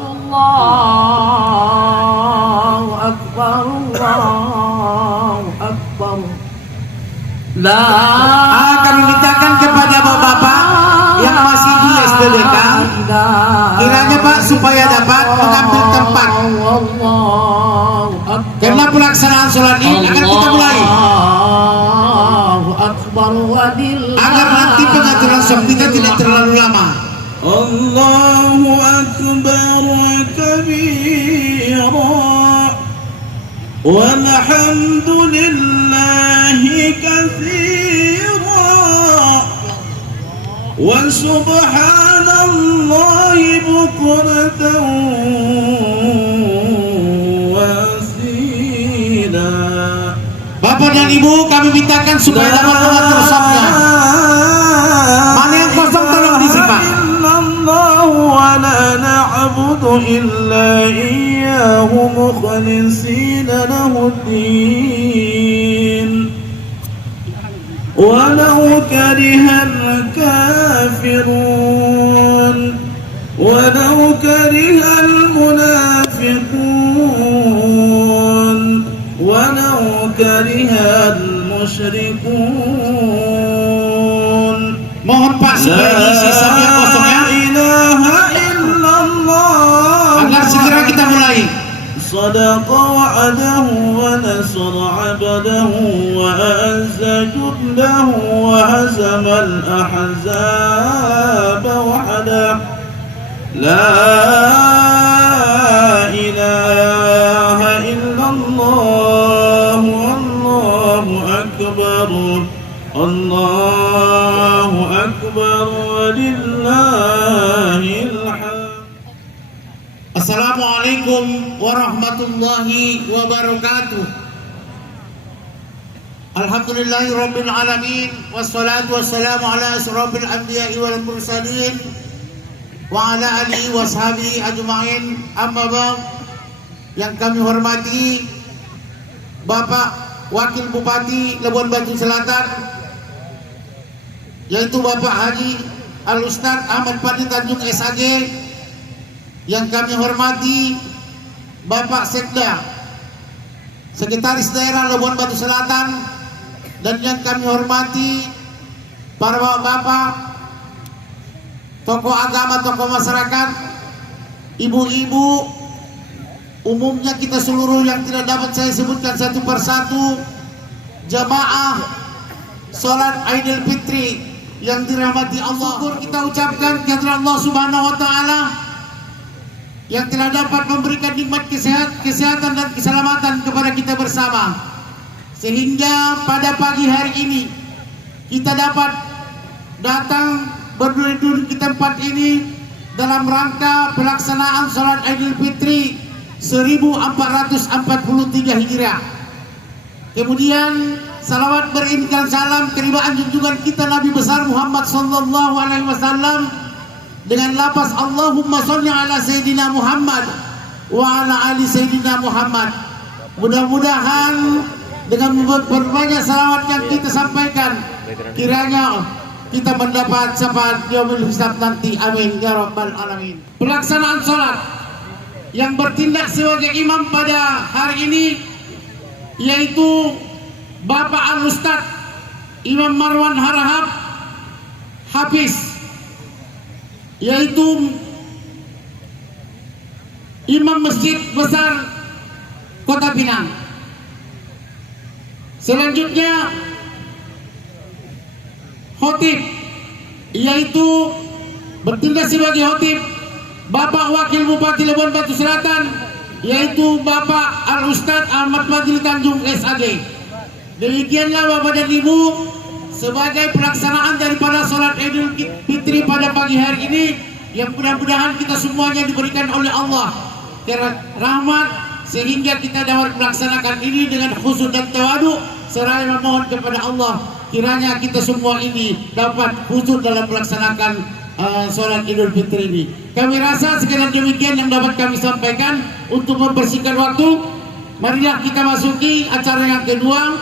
Allahu Akbar, Allahu Akbar. Kami mintakan kepada bapak-bapak yang masih di SPBK, kiranya Pak supaya dapat mengambil tempat karena pelaksanaan sholat Id akan kita mulai, agar nanti pengaturan sholat kita tidak terlalu lama. Allahu Akbar kabira walhamdulillahi katsira wa subhanallahi bukratan wasila. Bapak dan Ibu, kami mintakan supaya dapat mengatur sholatnya. Mana yang kosong tolong diisi Pak. ولا نعبد إلا إياه مخلصين له الدين ولو كره الكافرون ولو كره المنافقون ولو كره المشركون. Mohon Pak supaya diisi sampai kosongnya agar segera kita mulai. صدق وعده ونصر عبده وأعز جنده وهزم الأحزاب وحده لا إله إلا الله والله أكبر الله أكبر ولله الحمد. Assalamualaikum warahmatullahi wabarakatuh. Alhamdulillahirabbil alamin wassalatu wassalamu ala asyrafil anbiya'i wal mursalin wa ala alihi washabihi ajma'in. Amma ba'd. Yang kami hormati Bapak Wakil Bupati Labuan Batu Selatan, yaitu Bapak Haji Al-Ustaz Ahmad Fadli Tanjung SAG. Yang kami hormati Bapak Sekda Sekretaris Daerah Labuan Batu Selatan, dan yang kami hormati para bapak-bapak, tokoh agama, tokoh masyarakat, ibu-ibu, umumnya kita seluruh yang tidak dapat saya sebutkan satu persatu, jamaah sholat Idul Fitri yang dirahmati Allah. Syukur kita ucapkan kepada Allah Subhanahu wa Ta'ala yang telah dapat memberikan nikmat kesehatan dan keselamatan kepada kita bersama, sehingga pada pagi hari ini kita dapat datang berdiri di tempat ini dalam rangka pelaksanaan sholat Idul Fitri 1443 Hijriah. Kemudian salawat beriringan salam kerimaan junjungan kita Nabi besar Muhammad sallallahu alaihi wasallam dengan lafaz Allahumma sholli ala Sayyidina Muhammad wa ala ali Sayyidina Muhammad. Mudah-mudahan dengan berbanyak salawat yang kita sampaikan, kiranya kita mendapat syafaat yaumul hisab nanti. Amin ya rabbal alamin. Pelaksanaan sholat yang bertindak sebagai imam pada hari ini yaitu Bapak Al-Ustaz Imam Marwan Harahap Hafiz, yaitu Imam Masjid Besar Kota Pinang. Selanjutnya khotib, yaitu bertindak sebagai khotib Bapak Wakil Bupati Labuan Batu Selatan, yaitu Bapak Al-Ustaz Ahmad Fadli Tanjung SAG. Demikianlah Bapak dan Ibu, sebagai pelaksanaan daripada sholat Idul Fitri pada pagi hari ini, yang mudah-mudahan kita semuanya diberikan oleh Allah rahmat, sehingga kita dapat melaksanakan ini dengan khusyuk dan tawadu, seraya memohon kepada Allah kiranya kita semua ini dapat khusyuk dalam melaksanakan sholat Idul Fitri ini. Kami rasa sekalian demikian yang dapat kami sampaikan. Untuk membersihkan waktu, marilah kita masuki acara yang kedua,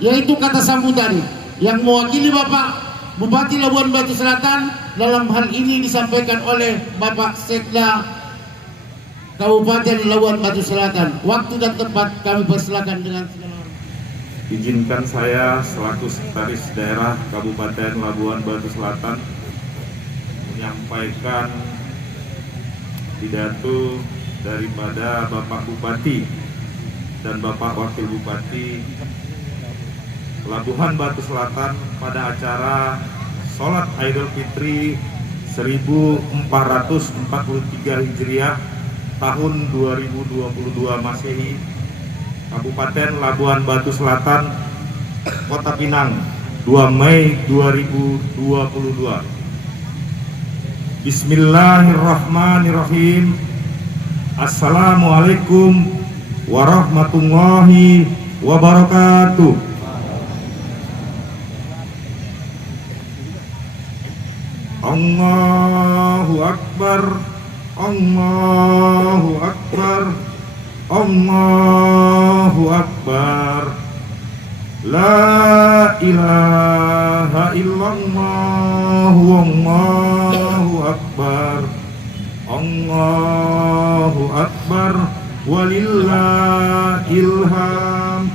yaitu kata sambutan yang mewakili Bapak Bupati Labuan Batu Selatan. Dalam hal ini disampaikan oleh Bapak Sekda Kabupaten Labuan Batu Selatan. Waktu dan tempat kami persilakan dengan segala hormat. Izinkan saya selaku Sekretaris Daerah Kabupaten Labuan Batu Selatan menyampaikan pidato daripada Bapak Bupati dan Bapak Wakil Bupati Labuhan Batu Selatan pada acara Sholat Idul Fitri 1443 Hijriah tahun 2022 Masehi, Kabupaten Labuan Batu Selatan, Kota Pinang, 2 Mei 2022. Bismillahirrahmanirrahim. Assalamualaikum warahmatullahi wabarakatuh. Allahu Akbar, Allahu Akbar, Allahu Akbar. La ilaha illallah, Allahu Akbar, Allahu Akbar, walillahil hamd.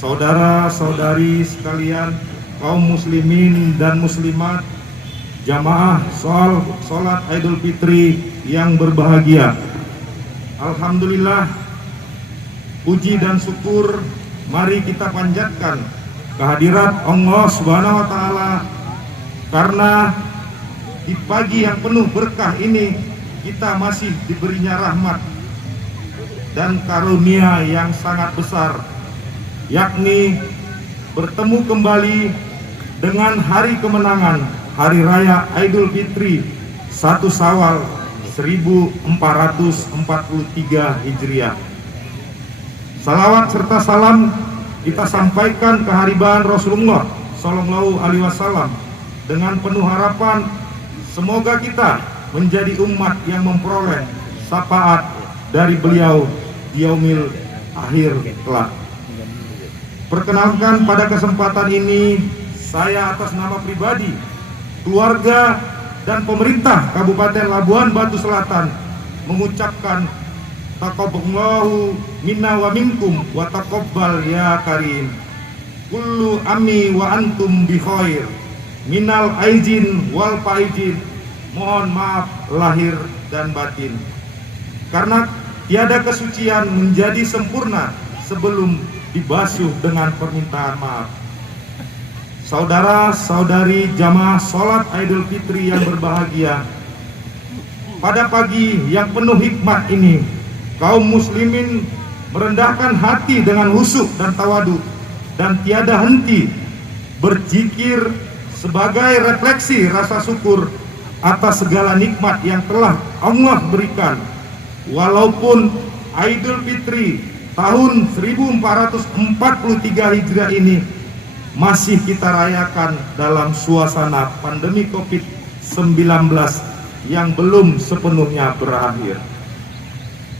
Saudara-saudari sekalian, kaum muslimin dan muslimat, jamaah sholat Idul Fitri yang berbahagia. Alhamdulillah, puji dan syukur mari kita panjatkan kehadirat Allah Subhanahu wa Ta'ala, karena di pagi yang penuh berkah ini kita masih diberinya rahmat dan karunia yang sangat besar, yakni bertemu kembali dengan hari kemenangan, Hari Raya Idul Fitri 1 Syawal 1443 Hijriah. Salawat serta salam kita sampaikan kehadiran Rasulullah Sallallahu Alaihi Wasallam dengan penuh harapan semoga kita menjadi umat yang memperoleh syafaat dari beliau di yaumil akhir kelak. Perkenalkan, pada kesempatan ini saya atas nama pribadi, keluarga dan pemerintah Kabupaten Labuan Batu Selatan mengucapkan taqabbalallahu minna wa minkum wa taqabbal ya karim. Kullu ami wa antum bi khair. Minal aijin wal faizin. Mohon maaf lahir dan batin. Karena tiada kesucian menjadi sempurna sebelum dibasuh dengan permintaan maaf. Saudara-saudari jamaah sholat Idul Fitri yang berbahagia, pada pagi yang penuh hikmat ini, kaum muslimin merendahkan hati dengan khusyuk dan tawadu dan tiada henti berzikir sebagai refleksi rasa syukur atas segala nikmat yang telah Allah berikan. Walaupun Idul Fitri tahun 1443 Hijriah ini masih kita rayakan dalam suasana pandemi COVID-19 yang belum sepenuhnya berakhir.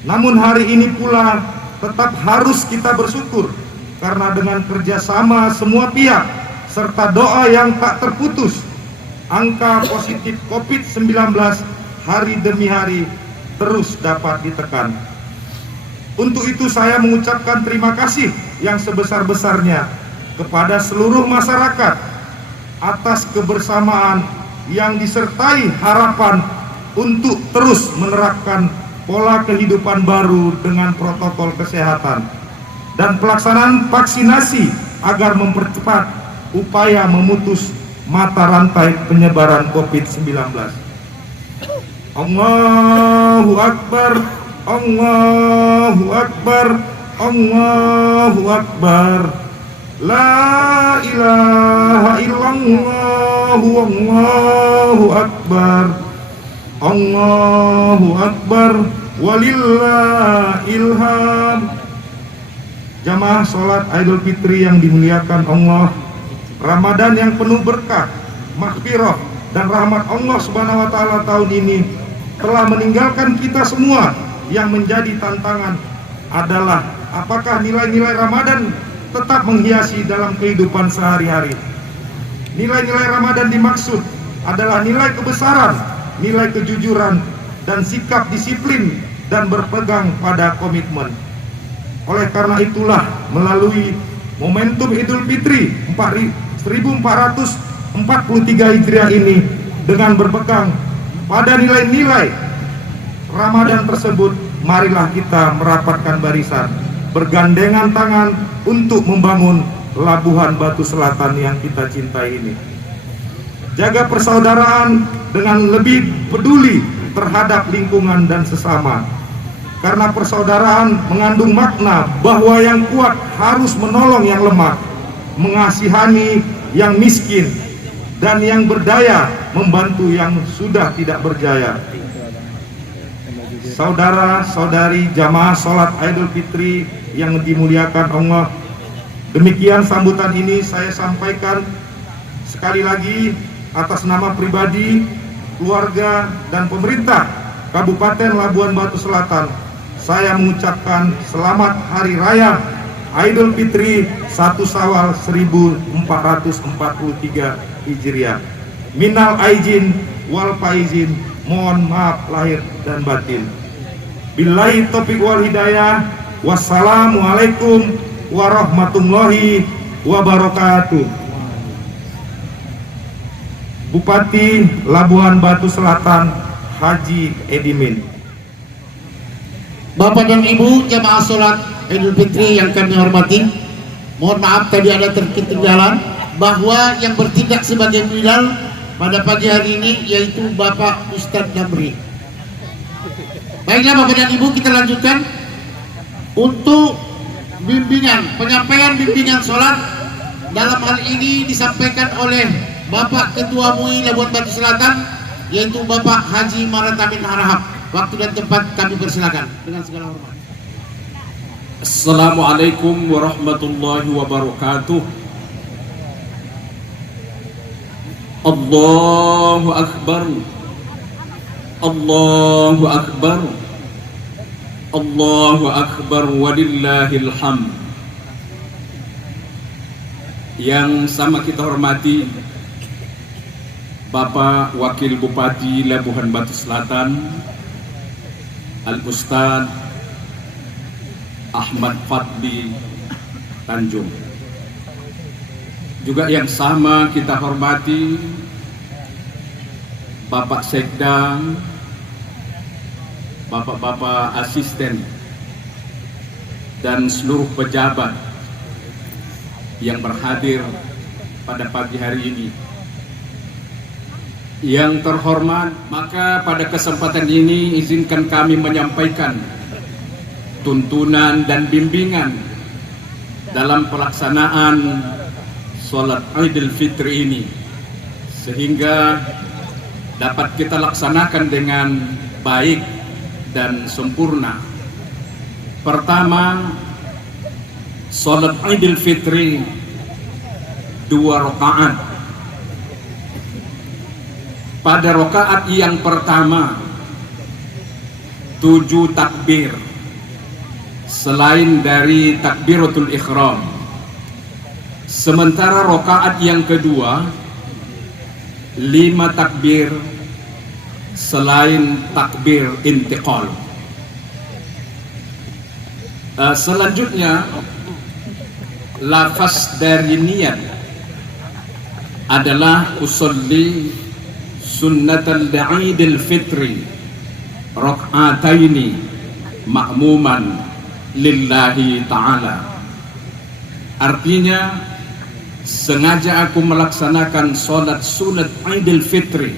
Namun hari ini pula tetap harus kita bersyukur, karena dengan kerjasama semua pihak serta doa yang tak terputus, angka positif COVID-19 hari demi hari terus dapat ditekan. Untuk itu saya mengucapkan terima kasih yang sebesar-besarnya kepada seluruh masyarakat atas kebersamaan yang disertai harapan untuk terus menerapkan pola kehidupan baru dengan protokol kesehatan dan pelaksanaan vaksinasi agar mempercepat upaya memutus mata rantai penyebaran COVID-19. Allahu Akbar, Allahu Akbar, Allahu Akbar. La ilaha illallah, Allahu Akbar, Allahu Akbar, walillahil hamd. Jamaah sholat Idul Fitri yang dimuliakan Allah, Ramadan yang penuh berkah, maghfirah dan rahmat Allah Subhanahu wa Ta'ala tahun ini telah meninggalkan kita semua. Yang menjadi tantangan adalah apakah nilai-nilai Ramadan tetap menghiasi dalam kehidupan sehari-hari. Nilai-nilai Ramadan dimaksud adalah nilai kebesaran, nilai kejujuran, dan sikap disiplin dan berpegang pada komitmen. Oleh karena itulah melalui momentum Idul Fitri 1443 Hijriah ini, dengan berpegang pada nilai-nilai Ramadan tersebut, marilah kita merapatkan barisan, bergandengan tangan untuk membangun Labuhan Batu Selatan yang kita cintai ini. Jaga persaudaraan dengan lebih peduli terhadap lingkungan dan sesama, karena persaudaraan mengandung makna bahwa yang kuat harus menolong yang lemah, mengasihani yang miskin, dan yang berdaya membantu yang sudah tidak berdaya. Saudara-saudari jamaah sholat Idul Fitri yang dimuliakan Allah, demikian sambutan ini saya sampaikan sekali lagi atas nama pribadi, keluarga, dan pemerintah Kabupaten Labuhan Batu Selatan. Saya mengucapkan selamat Hari Raya Idul Fitri 1 Syawal 1443 Hijriah. Minal aizin wal faizin, mohon maaf lahir dan batin. Billahi taufiq wal hidayah. Wassalamualaikum warahmatullahi wabarakatuh. Bupati Labuhan Batu Selatan Haji Edimin. Bapak dan Ibu jamaah sholat Idul Fitri yang kami hormati, mohon maaf tadi ada terketinggalan bahwa yang bertindak sebagai bilal pada pagi hari ini yaitu Bapak Ustadz Damri. Baiklah Bapak dan Ibu, kita lanjutkan untuk penyampaian bimbingan sholat. Dalam hal ini disampaikan oleh Bapak Ketua MUI Labuhan Batu Selatan, yaitu Bapak Haji Maratamin Harahap. Waktu dan tempat kami persilakan dengan segala hormat. Assalamualaikum warahmatullahi wabarakatuh. Allahu Akbar, Allahu Akbar, Allahu Akbar, walillahil hamd. Yang sama kita hormati Bapak Wakil Bupati Labuhan Batu Selatan Al-Ustadz Ahmad Fadli Tanjung. Juga yang sama kita hormati Bapak Sekda, Bapak-bapak asisten, dan seluruh pejabat yang berhadir pada pagi hari ini. Yang terhormat, maka pada kesempatan ini izinkan kami menyampaikan tuntunan dan bimbingan dalam pelaksanaan sholat Idul Fitri ini, sehingga dapat kita laksanakan dengan baik dan sempurna. Pertama, sholat Idul Fitri 2 rakaat. Pada rakaat yang pertama 7 takbir selain dari takbiratul ihram. Sementara rakaat yang kedua 5 takbir selain takbir intiqal. Selanjutnya lafaz dari niat adalah usolli sunnatal Idul Fitri rak'ataini ma'muman lillahi ta'ala. Artinya, sengaja aku melaksanakan sholat sunat Idul Fitri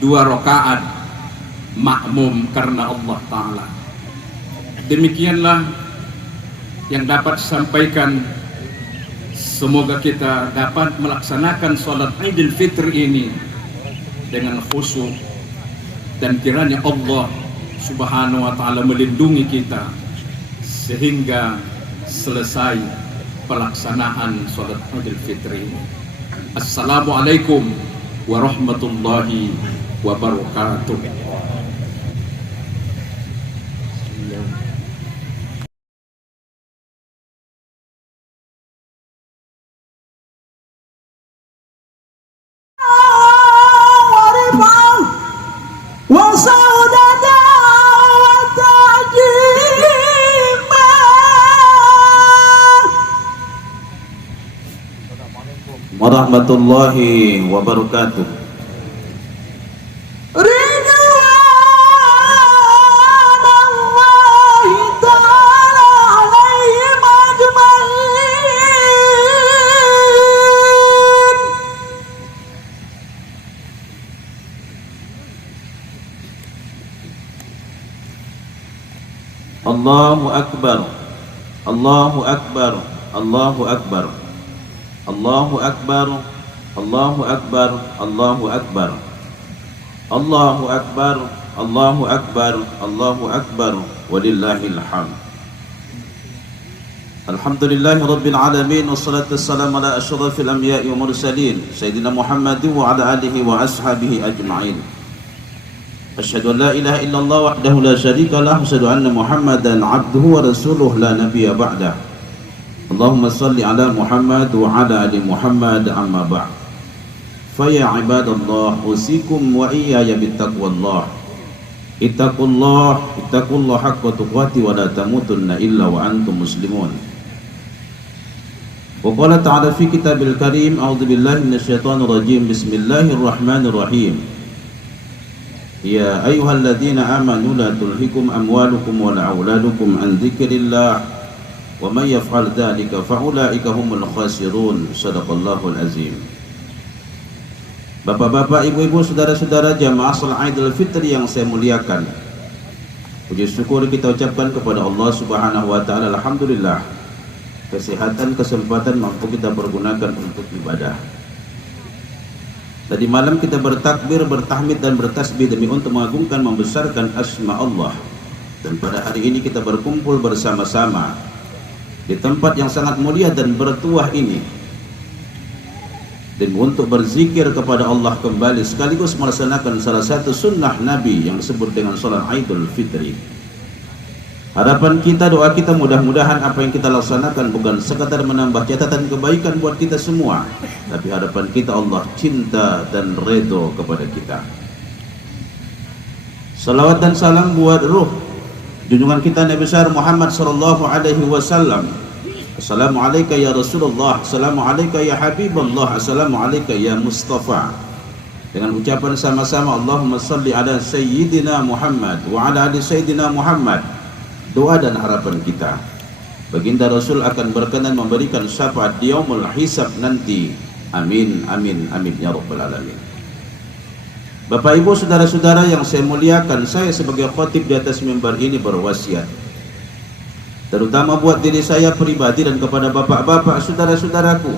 2 rakaat makmum karena Allah Ta'ala. Demikianlah yang dapat disampaikan. Semoga kita dapat melaksanakan sholat Idul Fitri ini dengan khusyuk, dan kiranya Allah Subhanahu wa Ta'ala melindungi kita sehingga selesai pelaksanaan sholat Idul Fitri ini. Assalamualaikum warahmatullahi wabarakatuh. وصعد دعوة warahmatullahi wabarakatuh. Allahu Akbar, Allahu Akbar, Allahu Akbar, Allahu Akbar, Allahu Akbar, Allahu Akbar, Allahu Akbar, Allahu Akbar, Allahu Akbar, walillahil hamd. Alhamdulillahi Rabbil Alamin, wassalatu wassalamu ala asyrafil anbiya'i wa mursalin Sayyidina Muhammadin wa ala alihi wa ashabihi ajma'in. Asyhadu an la ilaha illallah wahdahu la syarika lah, asyhadu anna Muhammadan abduhu wa rasuluh la nabiyya ba'dah. Allahumma salli ala Muhammad wa ala ali Muhammad, amma ba'd. Fa ya ibadallah, usikum wa iyaya bittaqwallah. Ittaqullah haqqa tuqatih wa la tamutunna illa wa antum muslimun. Wa qala ta'ala fi kitabil karim, a'udzu billahi minasyaitonir rajim, bismillahirrahmanirrahim. Ya ayyuhalladzina amanu la tulhikum amwalukum wa la auladukum an dzikrillah wa may yaf'al dzalika fa ulaika humul khasirun. Shadaqallahul azim. Bapak-bapak, ibu-ibu, saudara-saudara jamaah salat Idul Fitri yang saya muliakan, puji syukur kita ucapkan kepada Allah Subhanahu wa taala. Alhamdulillah, kesehatan, kesempatan mampu kita pergunakan untuk ibadah. Tadi malam kita bertakbir, bertahmid dan bertasbih demi untuk mengagungkan, membesarkan asma Allah. Dan pada hari ini kita berkumpul bersama-sama di tempat yang sangat mulia dan bertuah ini, dan untuk berzikir kepada Allah kembali sekaligus melaksanakan salah satu sunnah Nabi yang disebut dengan salat Idul Fitri. Harapan kita, doa kita, mudah-mudahan apa yang kita laksanakan bukan sekadar menambah catatan kebaikan buat kita semua, tapi harapan kita Allah cinta dan redho kepada kita. Salawat dan salam buat ruh junjungan kita Nabi besar Muhammad sallallahu alaihi wasallam. Assalamualaikum ya Rasulullah, assalamualaikum ya Habibullah, assalamualaikum ya Mustafa. Dengan ucapan sama-sama Allahumma salli ala Sayyidina Muhammad wa ala ali Sayyidina Muhammad. Doa dan harapan kita, baginda Rasul akan berkenan memberikan syafaat di yaumul hisab nanti. Amin, amin, amin ya rabbal alamin. Bapak ibu saudara-saudara yang saya muliakan, saya sebagai khatib di atas mimbar ini berwasiat, terutama buat diri saya pribadi dan kepada bapak-bapak saudara-saudaraku,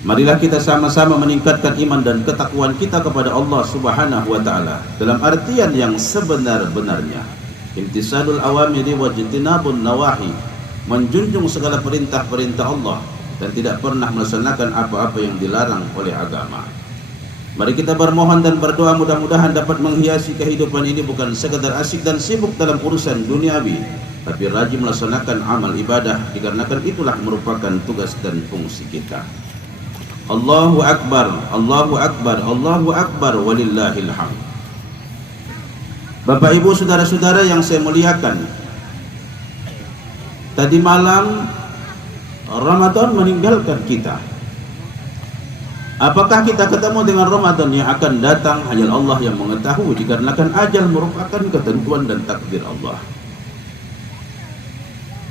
marilah kita sama-sama meningkatkan iman dan ketakwaan kita kepada Allah Subhanahu wa taala dalam artian yang sebenar-benarnya. Imtisalul awamiri wa jintinabun nawahi, menjunjung segala perintah-perintah Allah dan tidak pernah melaksanakan apa-apa yang dilarang oleh agama. Mari kita bermohon dan berdoa mudah-mudahan dapat menghiasi kehidupan ini bukan sekadar asik dan sibuk dalam urusan duniawi, tapi rajin melaksanakan amal ibadah, dikarenakan itulah merupakan tugas dan fungsi kita. Allahu Akbar, Allahu Akbar, Allahu Akbar, walillahil hamd. Bapak ibu saudara-saudara yang saya muliakan, tadi malam Ramadan meninggalkan kita. Apakah kita ketemu dengan Ramadan yang akan datang? Hanya Allah yang mengetahui, dikarenakan ajal merupakan ketentuan dan takdir Allah.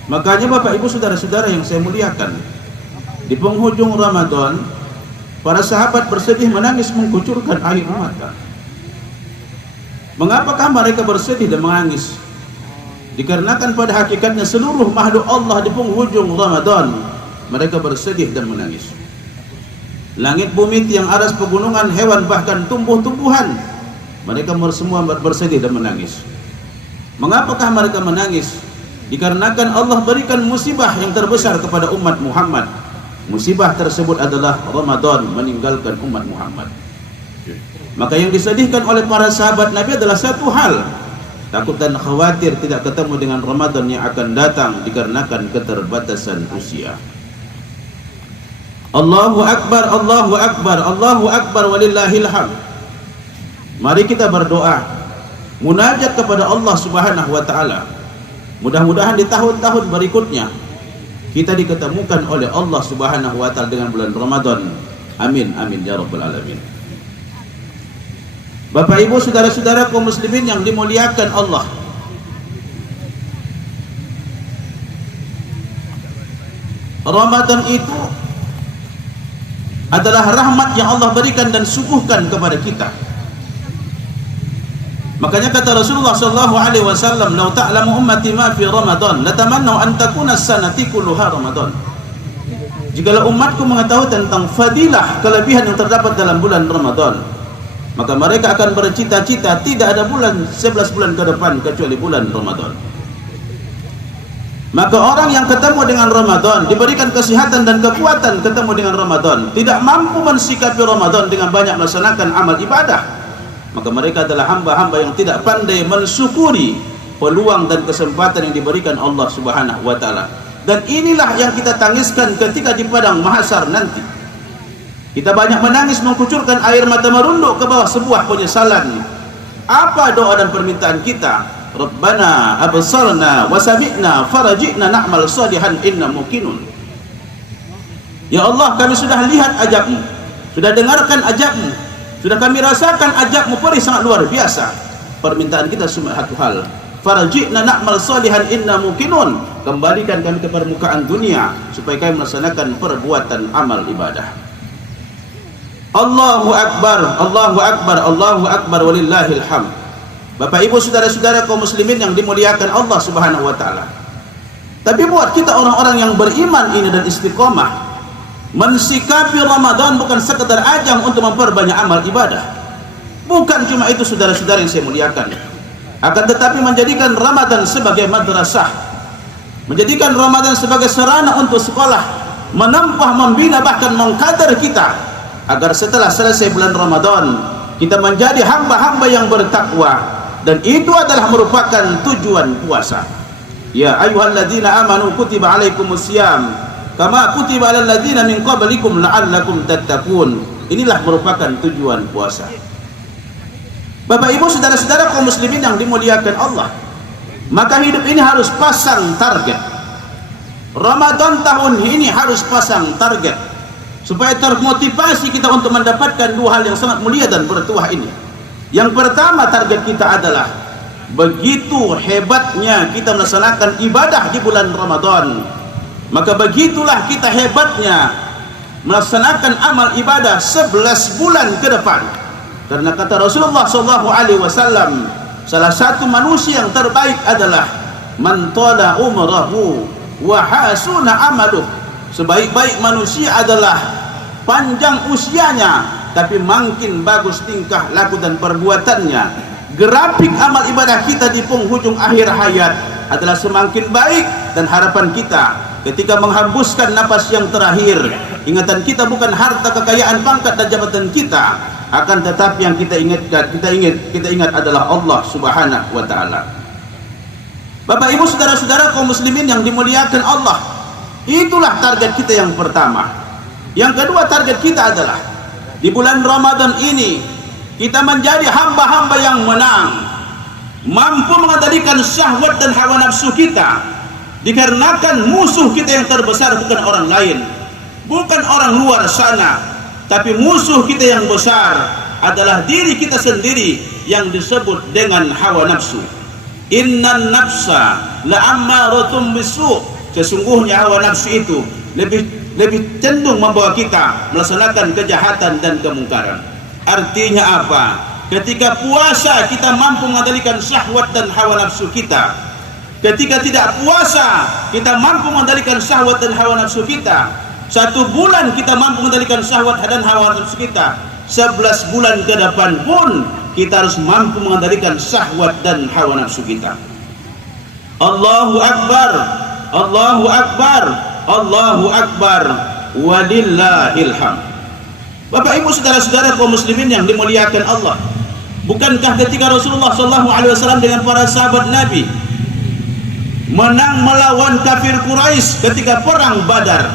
Makanya Bapak ibu saudara-saudara yang saya muliakan, di penghujung Ramadan para sahabat bersedih menangis mengucurkan air mata. Mengapakah mereka bersedih dan menangis? Dikarenakan pada hakikatnya seluruh makhluk Allah di penghujung Ramadan mereka bersedih dan menangis. Langit bumi, tiang aras, pegunungan, hewan, bahkan tumbuh-tumbuhan, mereka semua bersedih dan menangis. Mengapakah mereka menangis? Dikarenakan Allah berikan musibah yang terbesar kepada umat Muhammad. Musibah tersebut adalah Ramadan meninggalkan umat Muhammad. Maka yang disedihkan oleh para sahabat Nabi adalah satu hal, takut dan khawatir tidak ketemu dengan Ramadan yang akan datang dikarenakan keterbatasan usia. Allahu Akbar, Allahu Akbar, Allahu Akbar, walillahil hamd. Mari kita berdoa, munajat kepada Allah Subhanahu wa taala. Mudah-mudahan di tahun-tahun berikutnya kita diketemukan oleh Allah Subhanahu wa taala dengan bulan Ramadan Amin, amin ya rabbal alamin. Bapak Ibu, saudara-saudara kaum muslimin yang dimuliakan Allah, Ramadan itu adalah rahmat yang Allah berikan dan suguhkan kepada kita. Makanya kata Rasulullah sallallahu alaihi wasallam, "Lau ta'lamu ummati ma fi Ramadan, latamannau an takuna as-sanati kulluha Ramadan." Jikalau umatku mengetahui tentang fadilah kelebihan yang terdapat dalam bulan Ramadan, maka mereka akan bercita-cita tidak ada bulan 11 bulan ke depan kecuali bulan Ramadan. Maka orang yang ketemu dengan Ramadan, diberikan kesehatan dan kekuatan ketemu dengan Ramadan, tidak mampu mensikapi Ramadan dengan banyak melaksanakan amal ibadah, maka mereka adalah hamba-hamba yang tidak pandai mensyukuri peluang dan kesempatan yang diberikan Allah Subhanahu wa taala. Dan inilah yang kita tangiskan ketika di padang mahsyar nanti. Kita banyak menangis, mengucurkan air mata merunduk ke bawah sebuah penyesalan. Apa doa dan permintaan kita? Rabbana absarna wa sami'na faraj'na na'mal salihan inna muqinun. Ya Allah, kami sudah lihat ajabmu, sudah dengarkan ajabmu, sudah kami rasakan ajabmu perih sangat luar biasa. Permintaan kita cuma satu hal, faraj'na na'mal salihan inna muqinun. Kembalikan kami ke permukaan dunia supaya kami melaksanakan perbuatan amal ibadah. Allahu Akbar, Allahu Akbar, Allahu Akbar, walillahil hamd. Bapak Ibu, saudara-saudara kaum muslimin yang dimuliakan Allah Subhanahu wa taala. Tapi buat kita orang-orang yang beriman ini dan istiqomah, mensikapi Ramadan bukan sekedar ajang untuk memperbanyak amal ibadah. Bukan cuma itu saudara-saudara yang saya muliakan. Akan tetapi menjadikan Ramadan sebagai madrasah, menjadikan Ramadan sebagai sarana untuk sekolah, menempah, membina, bahkan mengkader kita agar setelah selesai bulan Ramadan kita menjadi hamba-hamba yang bertakwa. Dan itu adalah merupakan tujuan puasa. Ya ayyuhalladzina amanu kutiba alaikumusiyam kama kutiba alal ladzina min qablikum la'allakum tattaqun. Inilah merupakan tujuan puasa. Bapak Ibu, saudara-saudara kaum muslimin yang dimuliakan Allah, maka hidup ini harus pasang target. Ramadan tahun ini harus pasang target supaya termotivasi kita untuk mendapatkan dua hal yang sangat mulia dan bertuah ini. Yang pertama, target kita adalah begitu hebatnya kita melaksanakan ibadah di bulan Ramadan, maka begitulah kita hebatnya melaksanakan amal ibadah 11 bulan ke depan. Karena kata Rasulullah SAW, salah satu manusia yang terbaik adalah man tala umrahu wa hasuna amaluh. Sebaik-baik manusia adalah panjang usianya tapi makin bagus tingkah laku dan perbuatannya. Grafik amal ibadah kita di penghujung akhir hayat adalah semakin baik, dan harapan kita ketika menghembuskan napas yang terakhir, ingatan kita bukan harta, kekayaan, pangkat dan jabatan kita, akan tetapi yang kita ingat adalah Allah Subhanahu wa taala. Bapak Ibu, saudara-saudara kaum muslimin yang dimuliakan Allah, itulah target kita yang pertama. Yang kedua, target kita adalah di bulan Ramadan ini kita menjadi hamba-hamba yang menang, mampu mengendalikan syahwat dan hawa nafsu kita, dikarenakan musuh kita yang terbesar bukan orang lain, bukan orang luar sana, tapi musuh kita yang besar adalah diri kita sendiri yang disebut dengan hawa nafsu. Innan nafsa la'ammaratun bisu'. Sesungguhnya hawa nafsu itu lebih cenderung membawa kita melaksanakan kejahatan dan kemungkaran. Artinya apa? Ketika puasa kita mampu mengendalikan syahwat dan hawa nafsu kita. Ketika tidak puasa kita mampu mengendalikan syahwat dan hawa nafsu kita. 1 bulan kita mampu mengendalikan syahwat dan hawa nafsu kita. 11 bulan ke depan pun kita harus mampu mengendalikan syahwat dan hawa nafsu kita. Allahu Akbar, Allahu Akbar, Allahu Akbar, walillahil hamd. Bapak Ibu, saudara-saudara kaum muslimin yang dimuliakan Allah, bukankah ketika Rasulullah SAW dengan para sahabat Nabi menang melawan kafir Quraisy ketika perang Badar,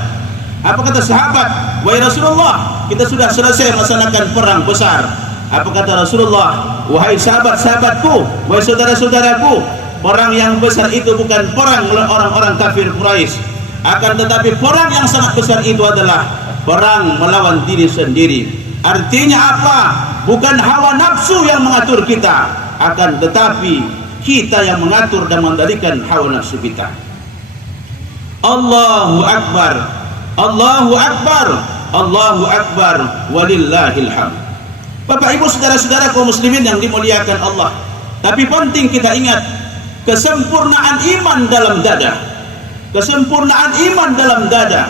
apa kata sahabat? Wahai Rasulullah, kita sudah selesai melaksanakan perang besar. Apa kata Rasulullah? Wahai sahabat-sahabatku, wahai saudara-saudaraku, perang yang besar itu bukan perang oleh orang-orang kafir Quraisy, akan tetapi perang yang sangat besar itu adalah perang melawan diri sendiri. Artinya apa? Bukan hawa nafsu yang mengatur kita, akan tetapi kita yang mengatur dan mengendalikan hawa nafsu kita. Allahu Akbar, Allahu Akbar, Allahu Akbar, walillahil hamd. Bapak Ibu saudara-saudara kaum muslimin yang dimuliakan Allah, tapi penting kita ingat kesempurnaan iman dalam dada. Kesempurnaan iman dalam dada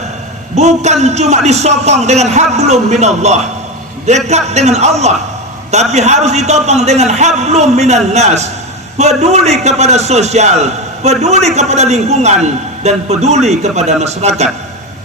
bukan cuma disokong dengan hablum minallah, dekat dengan Allah, tapi harus ditopang dengan hablum minan nas, peduli kepada sosial, peduli kepada lingkungan, dan peduli kepada masyarakat.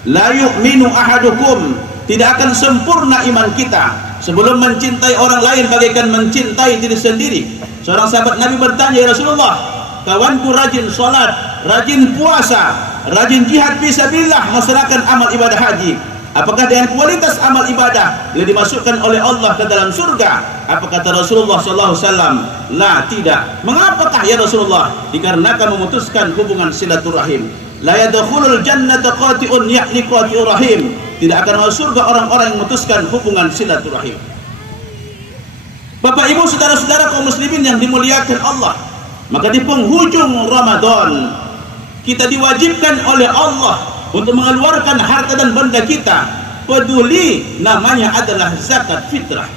La yu'minu ahadukum, tidak akan sempurna iman kita sebelum mencintai orang lain bagaikan mencintai diri sendiri. Seorang sahabat Nabi bertanya, ya Rasulullah, kawanku rajin salat, rajin puasa, rajin jihad fisabilillah, melaksanakan amal ibadah haji, apakah dengan kualitas amal ibadah dia dimasukkan oleh Allah ke dalam surga? Apa kata Rasulullah SAW? La, tidak. Mengapakah ya Rasulullah? Dikarenakan memutuskan hubungan silaturahim. La yadkhulul jannata qati'un, yakni qati'ur rahim. Tidak akan masuk surga orang-orang yang memutuskan hubungan silaturahim. Bapak Ibu saudara-saudara kaum muslimin yang dimuliakan Allah, maka di penghujung Ramadan kita diwajibkan oleh Allah untuk mengeluarkan harta dan benda kita. Peduli, namanya adalah zakat fitrah.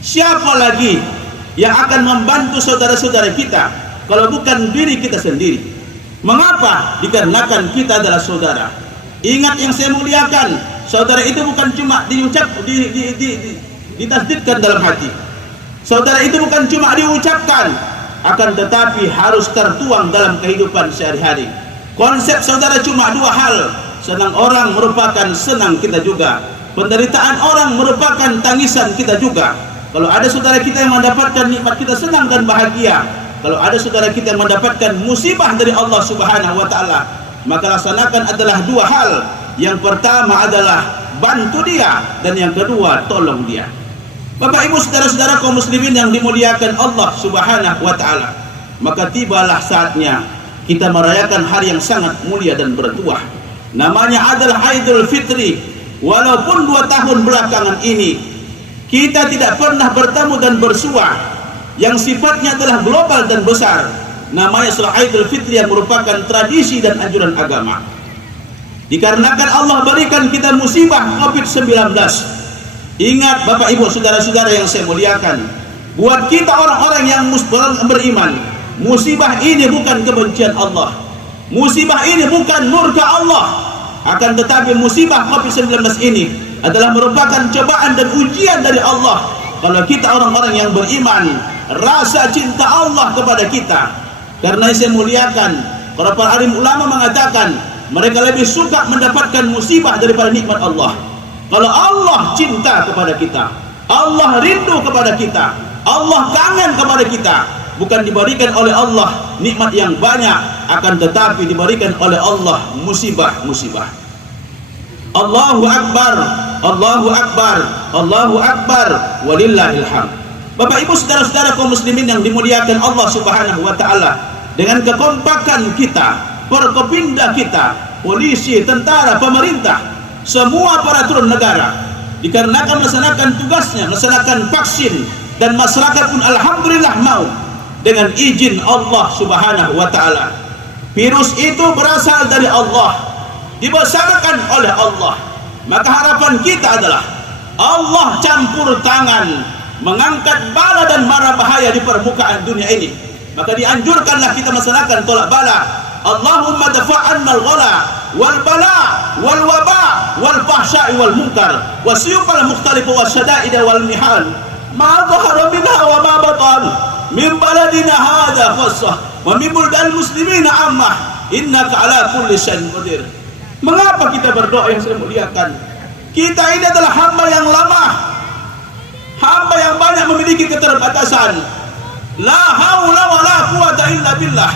Siapa lagi yang akan membantu saudara-saudara kita kalau bukan diri kita sendiri? Mengapa? Dikarenakan kita adalah saudara. Ingat yang saya muliakan, saudara itu bukan cuma ditasdidkan dalam hati. Saudara itu bukan cuma diucapkan, akan tetapi harus tertuang dalam kehidupan sehari-hari. Konsep saudara cuma dua hal: senang orang merupakan senang kita juga, penderitaan orang merupakan tangisan kita juga. Kalau ada saudara kita yang mendapatkan nikmat, kita senang dan bahagia. Kalau ada saudara kita yang mendapatkan musibah dari Allah Subhanahu wa taala, maka laksanakan adalah dua hal. Yang pertama adalah bantu dia, dan yang kedua tolong dia. Bapak Ibu saudara-saudara kaum muslimin yang dimuliakan Allah Subhanahu wa taala, maka tibalah saatnya kita merayakan hari yang sangat mulia dan bertuah. Namanya adalah Idul Fitri. Walaupun 2 tahun belakangan ini kita tidak pernah bertemu dan bersua, yang sifatnya adalah global dan besar, namanya salat Idul Fitri yang merupakan tradisi dan anjuran agama. Dikarenakan Allah berikan kita musibah COVID-19. Ingat Bapak Ibu saudara-saudara yang saya muliakan, buat kita orang-orang yang beriman, musibah ini bukan kebencian Allah, musibah ini bukan murka Allah, akan tetapi musibah COVID-19 ini adalah merupakan cobaan dan ujian dari Allah. Kalau kita orang-orang yang beriman, rasa cinta Allah kepada kita. Karena saya muliakan, para alim ulama mengatakan mereka lebih suka mendapatkan musibah daripada nikmat Allah. Kalau Allah cinta kepada kita, Allah rindu kepada kita, Allah kangen kepada kita, bukan diberikan oleh Allah nikmat yang banyak, akan tetapi diberikan oleh Allah musibah-musibah. Allahu Akbar, Allahu Akbar, Allahu Akbar, walillahil hamd. Bapak Ibu saudara-saudara kaum muslimin yang dimuliakan Allah Subhanahu wa taala, dengan kekompakan kita, Forkopimda kita, polisi, tentara, pemerintah, semua peraturan negara, dikarenakan melaksanakan tugasnya, melaksanakan vaksin, dan masyarakat pun alhamdulillah mau dengan izin Allah Subhanahu wa taala. Virus itu berasal dari Allah, dibesarkan oleh Allah. Maka harapan kita adalah Allah campur tangan mengangkat bala dan mara bahaya di permukaan dunia ini. Maka dianjurkanlah kita melaksanakan tolak bala. Allahumma dafa'anna al-ghala wal bala wal waba wal fahsya'i wal munkar wasiyuqal mukhtalifu wasyada'ida wal mihal ma dhahara minha wa ma batan min baladina hadha khassah wa min buldal muslimina ammah innaka ala kulli syai'in qadir. Mengapa kita berdoa yang saya muliakan? Kita ini adalah hamba yang lemah, hamba yang banyak memiliki keterbatasan. La haula wa la quwata illa billah.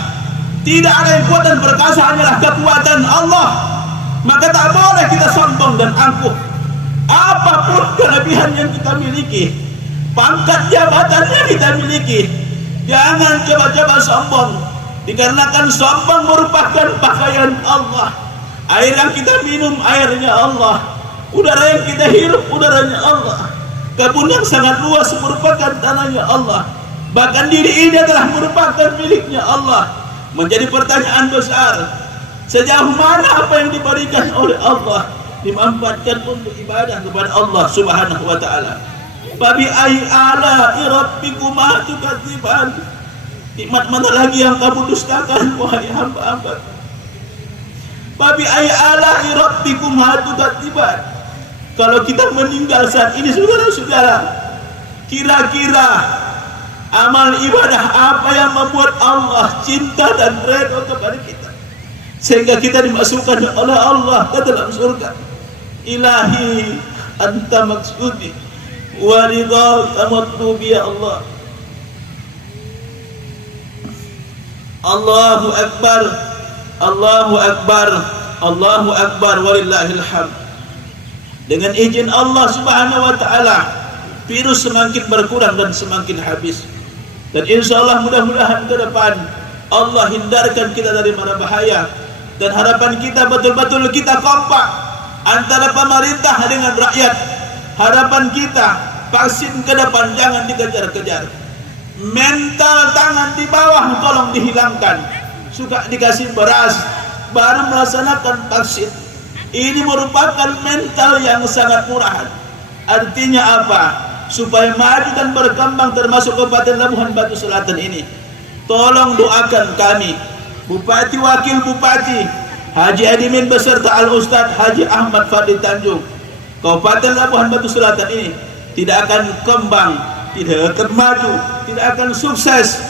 Tidak ada yang kuat dan perkasa, hanyalah kekuatan Allah. Maka tak boleh kita sombong dan angkuh. Apapun kelebihan yang kita miliki, pangkat jabatan yang kita miliki, jangan coba-coba sombong. Dikarenakan sombong merupakan pakaian Allah. Air yang kita minum, airnya Allah. Udara yang kita hirup udaranya Allah. Kebun yang sangat luas merupakan tanahnya Allah. Bahkan diri ini adalah merupakan miliknya Allah. Menjadi pertanyaan besar, sejauh mana apa yang diberikan oleh Allah dimanfaatkan untuk ibadah kepada Allah Subhanahu wa taala. Fabi ayyi ala'i rabbikuma tukadziban. Nikmat mana lagi yang kamu dustakan wahai hamba-hamba? Fabi ayyi ala'i rabbikuma tukadziban. Kalau kita meninggal saat ini, saudara-saudara, kira-kira amal ibadah apa yang membuat Allah cinta dan redha kepada kita sehingga kita dimasukkan oleh Allah ke dalam surga? Ilahi anta maksudi wa ridha matlubi ya Allah. Allahu akbar, Allahu akbar, Allahu akbar, walillahil hamd. Dengan izin Allah Subhanahu wa taala, virus semakin berkurang dan semakin habis. Dan insyaallah mudah-mudahan ke depan Allah hindarkan kita dari mara bahaya. Dan harapan kita betul-betul kita kompak antara pemerintah dengan rakyat. Harapan kita vaksin ke depan jangan dikejar-kejar. Mental tangan di bawah tolong dihilangkan. Suka dikasih beras baru melaksanakan vaksin. Ini merupakan mental yang sangat murahan. Artinya apa? Supaya maju dan berkembang termasuk Kabupaten Labuhan Batu Selatan ini. Tolong doakan kami, Bupati, Wakil Bupati, Haji Adimin beserta Al-Ustadz Haji Ahmad Fadli Tanjung. Kabupaten Labuhan Batu Selatan ini tidak akan kembang, tidak akan maju, tidak akan sukses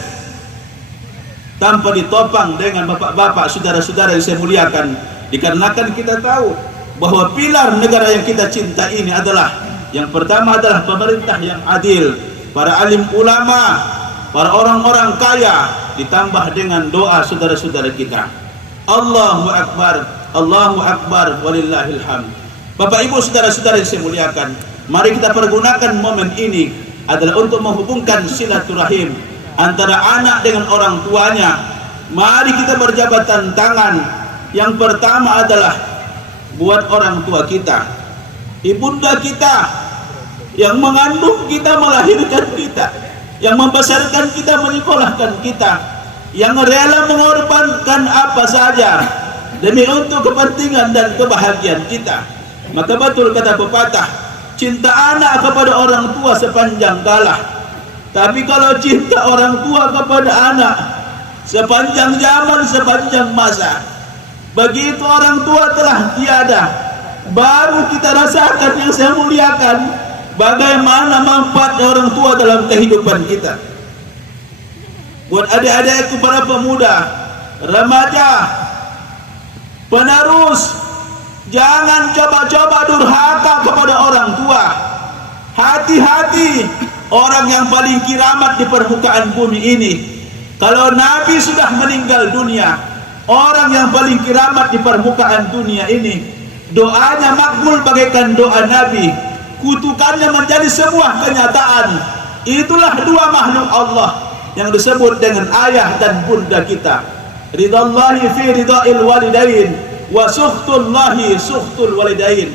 tanpa ditopang dengan bapak-bapak, saudara-saudara yang saya muliakan. Dikarenakan kita tahu bahwa pilar negara yang kita cinta ini adalah, yang pertama adalah pemerintah yang adil, para alim ulama, para orang-orang kaya, ditambah dengan doa saudara-saudara kita. Allahu akbar, Allahu akbar, walillahil hamd. Bapak Ibu saudara-saudara yang saya muliakan, mari kita pergunakan momen ini adalah untuk menghubungkan silaturahim antara anak dengan orang tuanya. Mari kita berjabatan tangan. Yang pertama adalah buat orang tua kita, ibunda kita yang mengandung kita, melahirkan kita, yang membesarkan kita, menyekolahkan kita, yang rela mengorbankan apa saja demi untuk kepentingan dan kebahagiaan kita. Maka betul kata pepatah, cinta anak kepada orang tua sepanjang kalah. Tapi kalau cinta orang tua kepada anak sepanjang zaman, sepanjang masa, begitu orang tua telah tiada, baru kita rasakan yang saya muliakan bagaimana manfaat orang tua dalam kehidupan kita. Buat adik-adikku, para pemuda, remaja, penerus, jangan coba-coba durhaka kepada orang tua. Hati-hati orang yang paling kiramat di permukaan bumi ini. Kalau Nabi sudah meninggal dunia, orang yang paling kiramat di permukaan dunia ini, doanya makbul bagaikan doa Nabi, kutukannya menjadi sebuah kenyataan. Itulah dua makhluk Allah yang disebut dengan ayah dan bunda kita. Ridallahi fi ridhail walidain wa sukhtullahi sukhtul walidain.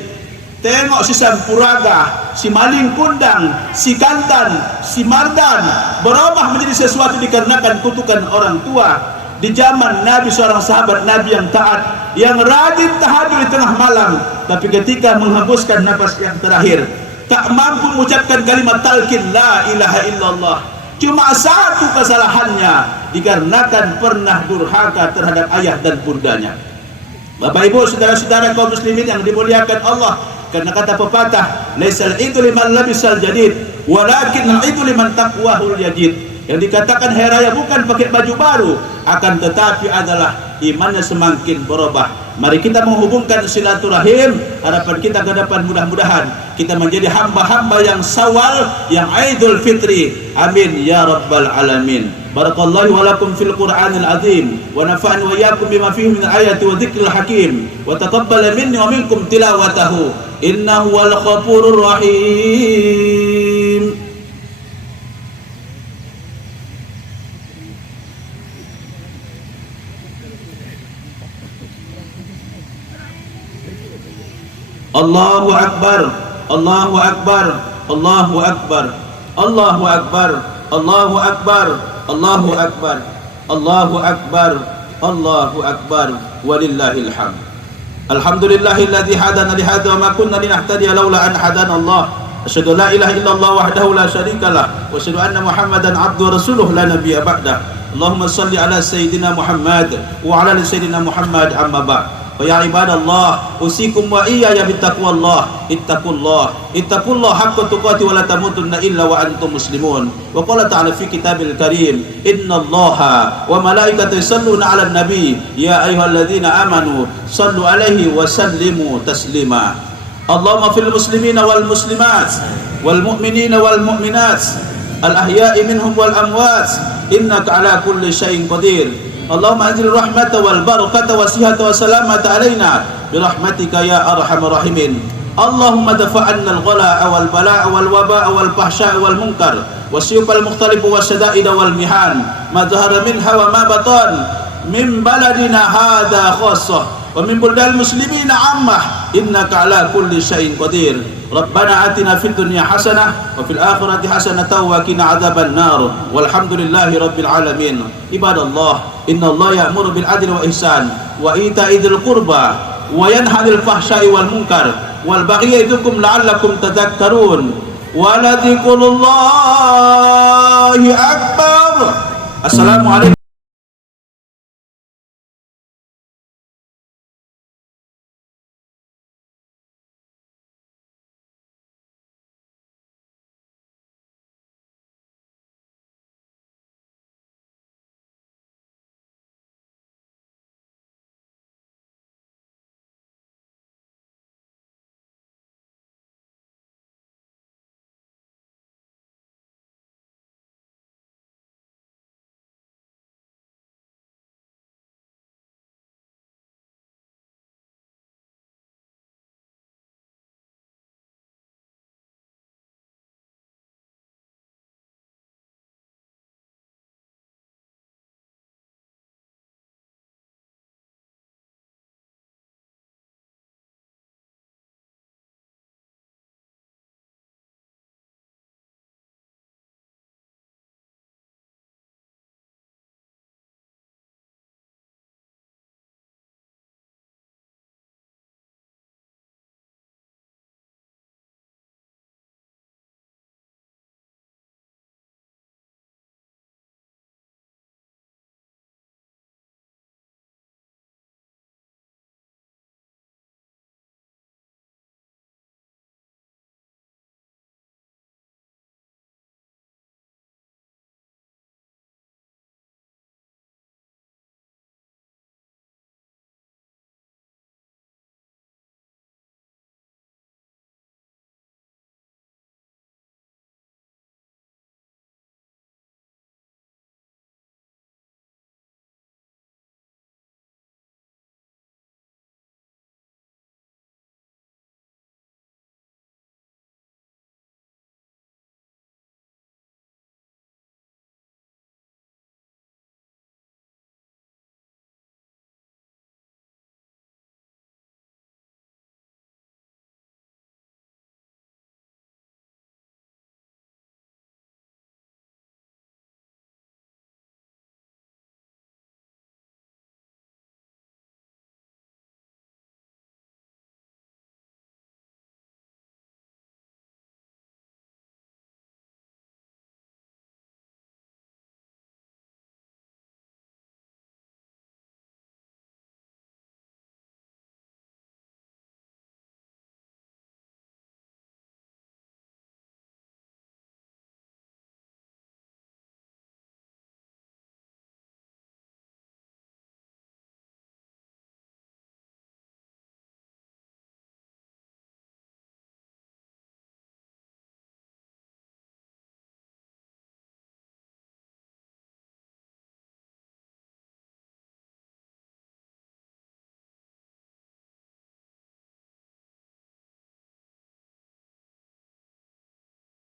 Tengok si Sampuraga, si Maling Kundang, si Kantan, si Mardan berubah menjadi sesuatu dikarenakan kutukan orang tua. Di zaman Nabi, seorang sahabat Nabi yang taat, yang rajin tahajud di tengah malam, tapi ketika menghembuskan nafas yang terakhir tak mampu mengucapkan kalimat talqin la ilaha illallah. Cuma satu kesalahannya, dikarenakan pernah durhaka terhadap ayah dan bundanya. Bapak Ibu saudara-saudara kaum muslimin yang dimuliakan Allah, karena kata pepatah, laisal itu liman labisal jadid walakin itu liman taqwahul yajid. Yang dikatakan hari raya bukan pakai baju baru, akan tetapi adalah imannya semakin berubah. Mari kita menghubungkan silaturahim. Harapan kita ke depan mudah-mudahan kita menjadi hamba-hamba yang sawal, yang Aidul Fitri. Amin ya rabbal alamin. Barakallahu wa lakum fil Qur'anil azim wa nafa'ani wa iyyakum bima fihi min ayati wa dzikril hakim wa taqabbal minni wa minkum tilawatahu innahu wal ghafurur rahim. Allahu Akbar, Allahu Akbar, Allahu Akbar, Allahu Akbar, Allahu Akbar, Allahu Akbar, Allahu Akbar, Allahu Akbar, walillahil hamd. Alhamdulillahilladzi hadana li hadza wa ma kunna linahtadiya laula an hadana Allah. Asyhadu la ilaha illallah wahdahu la syarikalah wa asyhadu anna Muhammadan abduhu wa rasuluhu la nabiyya ba'dah. Allahumma salli ala sayyidina Muhammad wa ala ali sayyidina Muhammad, amma ba'd. Ya ibadallah, usikum wa iyaya bittaqwallah. Ittaqullah haqqa tuqatih wa la tamutunna illa wa antum muslimun. Wa qala ta'ala fi kitabil karim, innallaha wa malaikatahu yusalluna 'alan nabi ya ayyuhalladzina amanu sallu 'alaihi wa sallimu taslima. Allahumma fil muslimina wal muslimat wal mu'minina wal mu'minat al ahya'i minhum wal amwat innaka 'ala kulli syai'in qadir. Allahumma anzil rahmata wal barakata wa sihhata wa salamata alaina bi rahmatika ya arhamar rahimin. Allahumma dafa'anna al-ghala' wal bala' wal waba' wal fahsya' wal munkar wasyuq al mukhtalif wasyada'id wal mihan ma zahara minha wa ma batan min baladina hadha khassah wa min buldal muslimina 'ammah innaka 'ala kulli syai'in qadir. Rabbana atina fid dunya hasanah wa fil akhirati hasanatan wa qina adzaban nar. Walhamdulillahi rabbil alamin. Ibadallah, innallaha ya'muru bil adli wa ihsan wa ita'i dzil qurba wa yanha 'anil fahsya'i wal munkar wal baghi ya'idukum la'allakum tadhakkarun. Wa la dzikrullahi akbar. Assalamualaikum